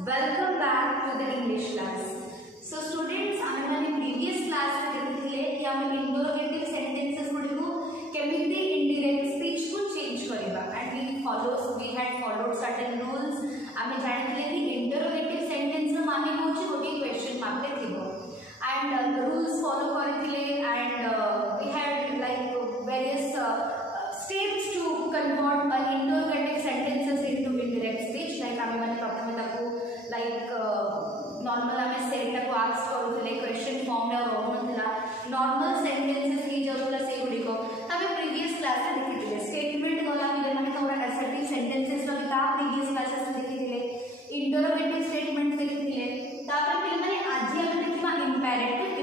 Welcome back to the English class. So students, आमे माने previous class में देखिले कि आमे interrogative sentences गुडिको केमिति indirect speech को change करिबा and we had followed certain rules. आमे जानिले कि interrogative sentence माने होची गोटी question mark रे थिबो and rules follow करिले and we had like various steps to convert an interrogative sentences into indirect speech. Like आमे माने प्रथमे ताको like normal आमे सेट को ask करूले question form रे रहउनथला normal sentences ही जरूला से गुडिको तबे previous class रे देखिथिले statement गला मिले माने तोरा assertive sentences रो ता previous classes रे देखिथिले interrogative statements देखिथिले तापर पिले माने आज आमे देखिबा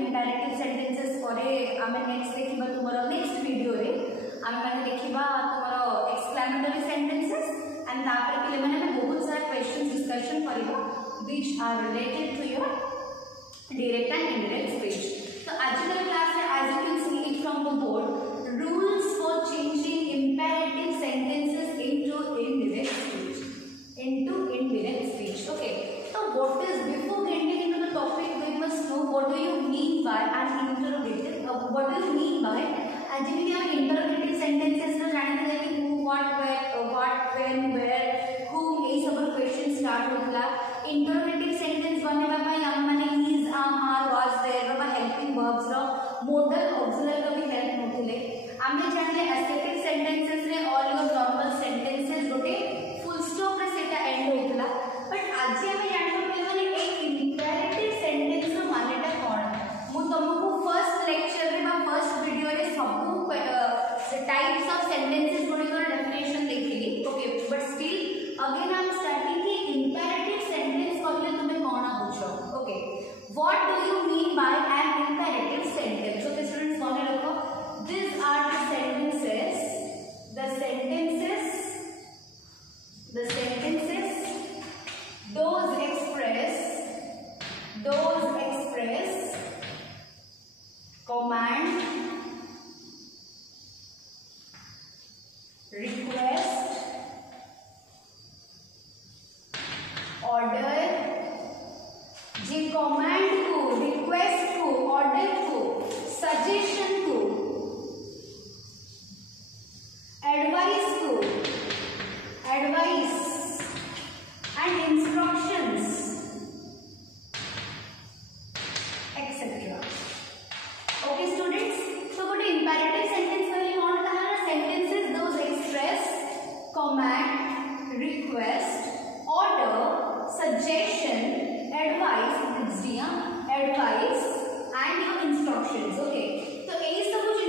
imperative sentences परे आमे नेक्स्ट देखिबा तुमरो नेक्स्ट वीडियो रे आमे माने देखिबा तुमरो exclamatory sentences and तापर पिले माने बहुत सारा questions discussion करिबा which are related to your direct and indirect speech. So आज का क्लास है, as you can see it from the board, rules for changing imperative sentences into indirect speech. Okay. So what is, before getting into the topic, we must know what do you mean by an interrogative. What do you mean by? आज भी हम interrogative sentences में जानते हैं कि who, what, where, when, where, whom ये सब questions start होता है. Interrogative sentence बनने में भाई हम माने is, are, was, there row helping verbs row modal auxiliary रो भी help होते ले. आमे जानले assertive sentences रे all your normal sentences Rote full stop रे सेटा end होतला. But आज हमें जानते हैं माने एक imperative sentence रो मानेटा कौन. मु तुमको first lecture रे बा first video रे सबको types of sentences गुडी को definition देखिली. Okay, but still again I am starting कि imperative sentence कहले तुम्हें कौन पूछो. Okay, what do you mean by an imperative sentence? So students मने रखो, these are the sentences those express command, request, order, J command को, request को, order को, सजेशन को, advice and instructions etcetera. Okay students, so what imperative sentence वाली कौन था ना, sentences those express command, request, order, suggestion, advice and your instructions. Okay, तो ये सब कुछ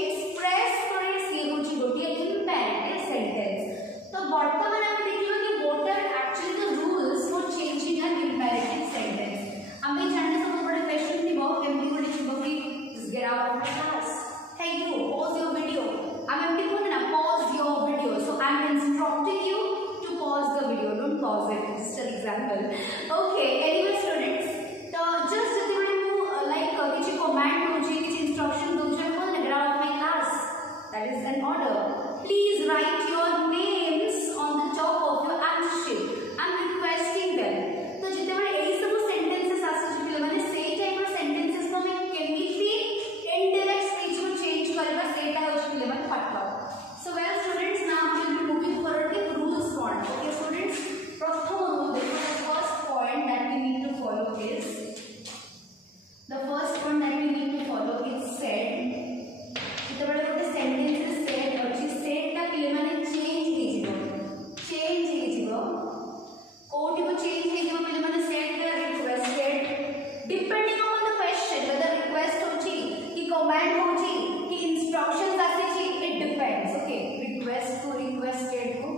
express करे सी कुछ गोटी imperative sentence. तो वर्तमान हम देखियो कि what are actually the rules for changing an imperative sentence. हमें जानने सब बड़े question थी बहुत एमपी को लिखो कि just get out of my class. Hey you, pause your video. I'm MP को ना pause your video. So I'm instructing you to pause the video. Don't pause it. Just an example. Okay. Anyway, students, तो just जतिबड़े को like किसी command होची, किसी instruction होची, हम बोलने get out of my class. That is an order. Please write your names on the top of your answer sheet. I'm requesting them. तो जतिबड़े यही सब sentences आसुची पिले माने से type of sentences को मैं केमिति indirect speech को change करेगा सेटा होची पिले माने फटवा. So well students, now we will be moving forward with rules one. Okay students, प्रथम rule देखो, the first point that we need to follow is said. इतना बड़े बड़े sentences said और चीज said ता पिले माने change कीजिबो कोटी को change कीजिबो पिले माने said ता requested depending upon the question whether request होची कि command होची कि instructions आसे छी, it depends. Okay, request को requested को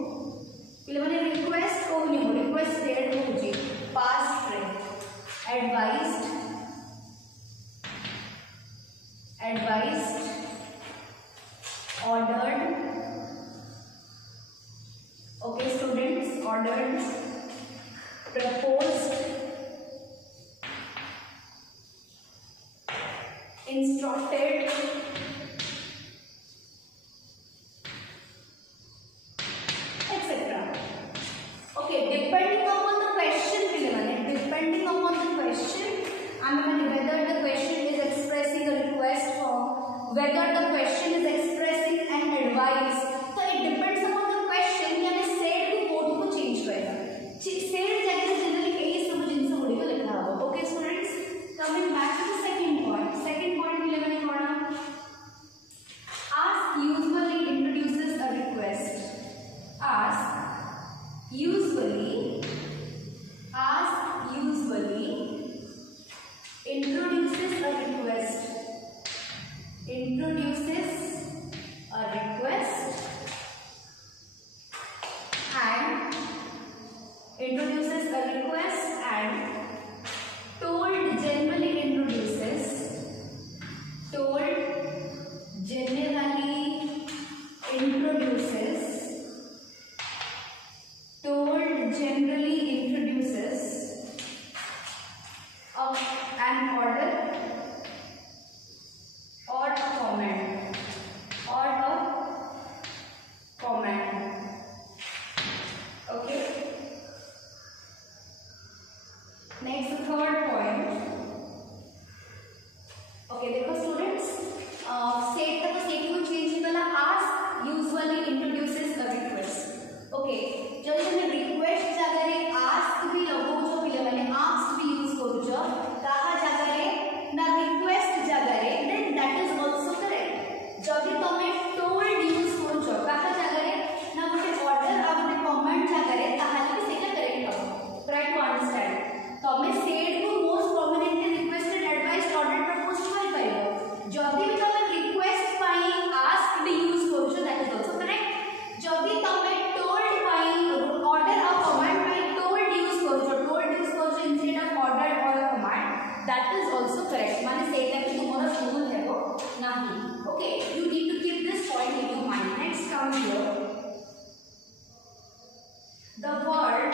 पिले माने request को नहीं हो, requested होची past tense, advised, ordered. Okay students, ordered, proposed, instructed, etc. Okay, depending upon the question whether the question is expressing an advice. So it depends upon the question कि हमें said को quote को change करेगा. Said जगह generally ए सब जिनसे बड़ी को लिखना होगा. Okay students, coming back to the second point. Second point के लिए मैंने पढ़ा ask usually introduces a request. Ask usually introduces a request. Introduces a request and told generally introduces an order or a comment. Okay. Next, the third point. Okay, देखो students, state का तो state को change करना. Ask usually introduces a request. Okay, जब हमने request जागरे ask भी लगो जो भी लगने ask भी use करो जो कहा जागरे ना request जागरे then that is also correct. जब भी तुम्हें told use करो जो कहा जागरे ना मुझे order और मुझे comment जागरे कहा भी सेका correct करो. Try to understand. तो हमें said को most prominently requested advised ordered proposed कर पाएगा. जब भी तुम्हें request पाई ask भी use करो जो that is also correct. जब भी तुम्हें told पाई order और command पाई told use करो जो instead of order or a command that is also correct. माने say that तुम्हारा rule है वो नहीं. Okay, you need to keep this point in your mind. Next come here. The word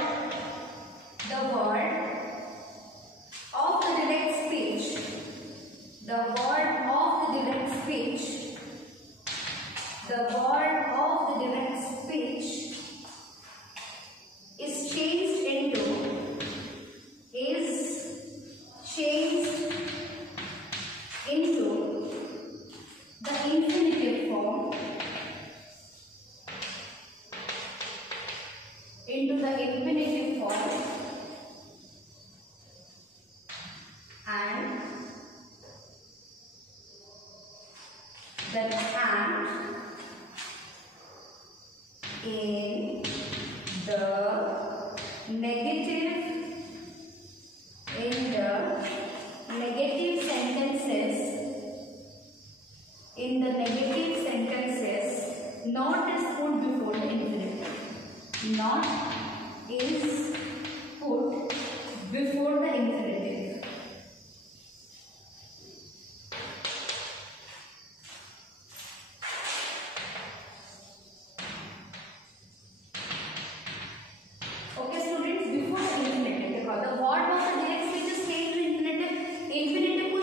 of the direct speech. The word of the direct speech is changed into the infinitive form. And that hand in the negative sentences not is put before the infinitive. Not is put before the infinitive. Okay students, before the infinitive, the word of the direct speech is changed to infinitive. Infinitive को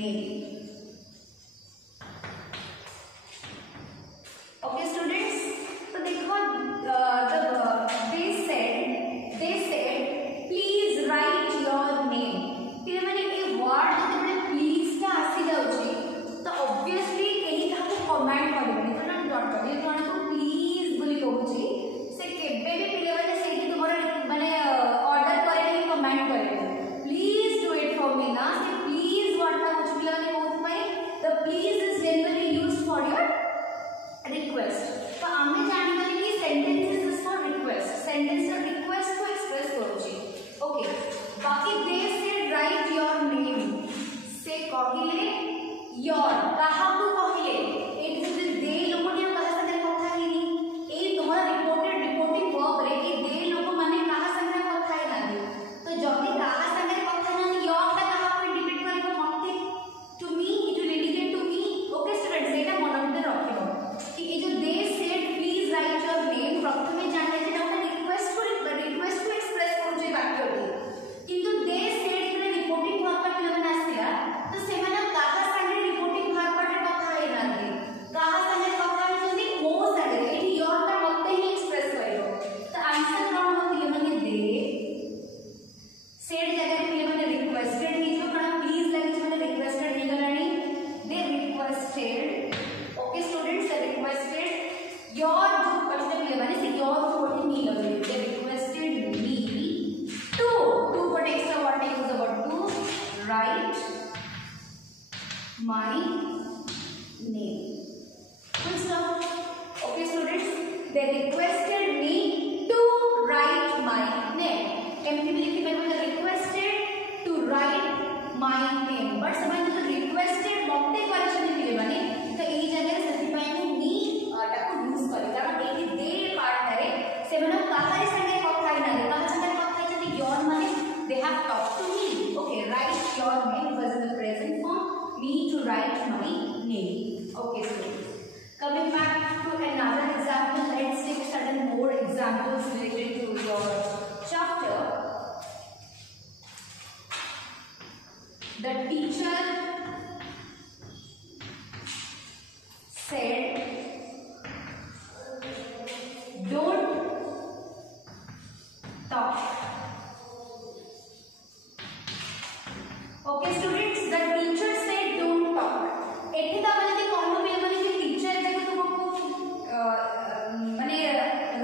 name. Okay students, so देखो they said please write your name. फिर मैंने ये word जब please टा आसी जाउची तो obviously कहीं था को command करबनी तो ना डॉट कर ये कोन को please बोली कहूची से केबे भी पिले वाले से तुम्हारा माने ऑर्डर करे कि कमांड करे please do it for me ना से please word टा कुछ पिले वाले होत पाए the please is generally used for your request. तो आमे जानि वाले कि sentences is for request. Sentence का request को express करूची. Okay. बाकी they said write your name. से कहिले your कहा को कहिले एक से दे लोगों ने कहा संगे कथा हिनी ए तुम्हारा रिपोर्टिंग वर्ब रे ए दे लोग माने कहा संगे कथा ही लागे तो जदी कहा संगे कथा ना your ता कहा को डिपेंड करबो मते to me it will indicate to me. Okay students एटा मन में रखिबो कि ए जो they said please write your name प्रथमे जाने जे ना रिक्वेस्ट को एक्सप्रेस करू जे वाक्य किंतु they said रे रिपोर्टिंग वर्ब पर पिले माने आसीला तो से माने कहा संगे रिपोर्टिंग वर्ब पर कथा ही लागे कहा संगे कथा हिचंदी मो संगे एठी your ता मते ही एक्सप्रेस करियो तो आंसर कोन होतिले माने they said जगह पिले माने रिक्वेस्टेड हिचो कारण प्लीज लागे जे माने रिक्वेस्टेड नि गलानी they requested. Okay students, they requested your जो प्रश्न पिले माने से your कोटे नि लगे they requested me to what extra what I use about to write my name. Full stop. Okay students, they requested me to write my name. Empty they requested to write my name. But समझ तो requested मते question पिले माने तो एई जगह सतिपाई में मी टाको use करी कारण एई दे पार्ट रे से माने काहारी संगे कथा ही ना कहा संगे कथा ही जदी your माने they have talked to me. Okay, write your name was in the present form, me to write my name. Okay students, coming back to another example, let's take certain more examples related to your chapter. The teacher said don't talk. Okay students, the teacher said don't talk. एठी ता माने कोन भी माने कि teacher जके तुमको माने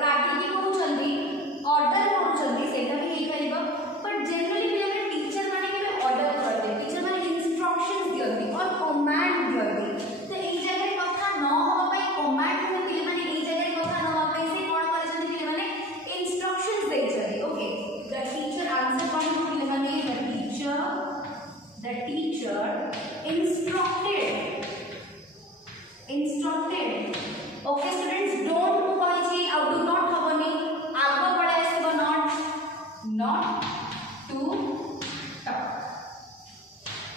रागी की को चंदी ऑर्डर को चंदी सेटा भी एई करिबा बट जनरली भी माने टीचर माने कि ऑर्डर करते टीचर माने इंस्ट्रक्शंस दियंती और कमांड दियंती तो एई जगह कथा न हो पाई कमांड में पिले माने एई जगह कथा न हो पाई से कोन करे चंदी पिले माने इंस्ट्रक्शंस देई चंदी. ओके, द टीचर आंसर कोन पिले माने the teacher instructed. Okay students, don't को कहिछि आ do not हबनी आगो पड़े आसीबो not to talk.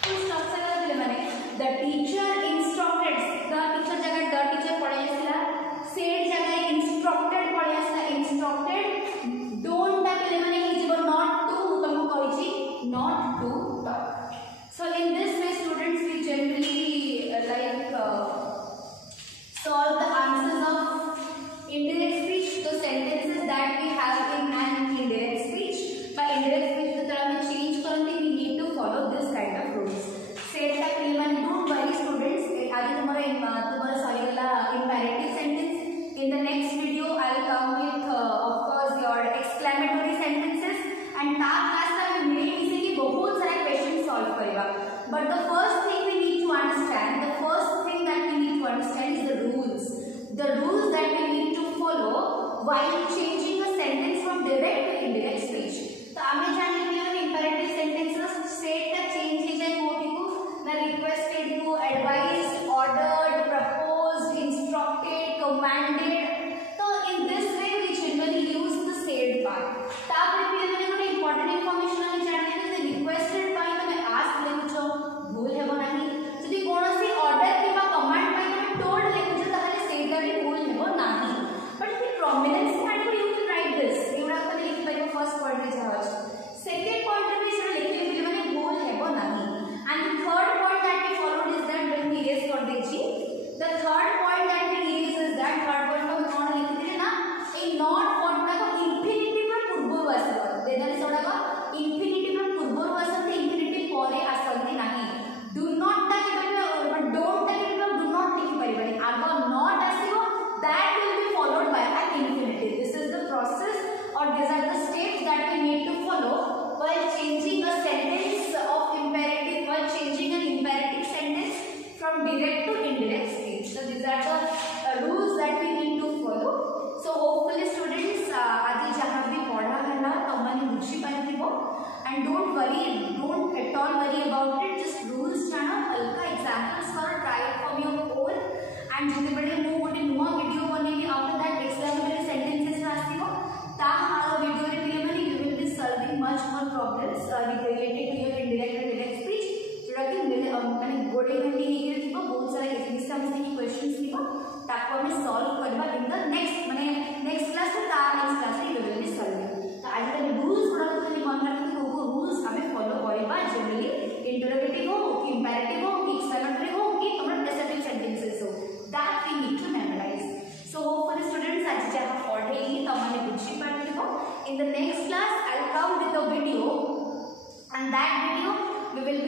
तो स्ट्रक्चर दिले माने the teacher instructed. the teacher जगह the teacher पड़े आसीला said जगह instructed पड़े आसीला instructed don't ता दिले माने हिजबो not to तुमको कहिछि not to talk. So in this way students we generally solve the answers of indirect speech, the sentences that we have in an indirect speech. By indirect speech the तरह में change करते we need to follow this kind of rules. Said that don't worry students, आज तुम्हारा sorry वाला imperative sentence. In the next video I will come with of course your exclamatory sentences and task class में इसे की बहुत सारे questions solve करेगा. But the first thing we need to understand, is the rules. The rules that we need to follow while changing a sentence from direct to indirect speech. तो हमें जानने के लिए imperative sentences state तक change ही जाए कोटि को ना requested को advised, ordered, proposed, instructed, commanded. तो in this way we generally use the said part. तो आप ये भी मैंने important information हमें जानने के लिए requested part हमें ask ले कुछ भूल है बना ही. यदि कौन सी order की बा command पाई हमें told ले कुछ तो हमें said का भी भूल है वो नहीं. But the prominence part you will write this. problems related to your indirect and direct speech जोटा कि माने गोडे घंटी हेगे थिबो बहुत सारा एग्जाम्स की क्वेश्चंस थिबो ताको हमें सॉल्व करबा इन द नेक्स्ट माने नेक्स्ट क्लास तो ता नेक्स्ट क्लास रे लेवल में सॉल्व तो आज तक रूल्स गुडा तो खाली मन रखते को रूल्स हमें फॉलो करबा जनरली इंटरोगेटिव हो कि इंपेरेटिव हो कि एक्सक्लेमेटरी हो कि तुम्हारा डेसिटिव सेंटेंसेस हो that we need to memorize so hopefully students आज जहां पढ़े ही तमने बुझी पारथिबो in the next class I will come with a video and that video we will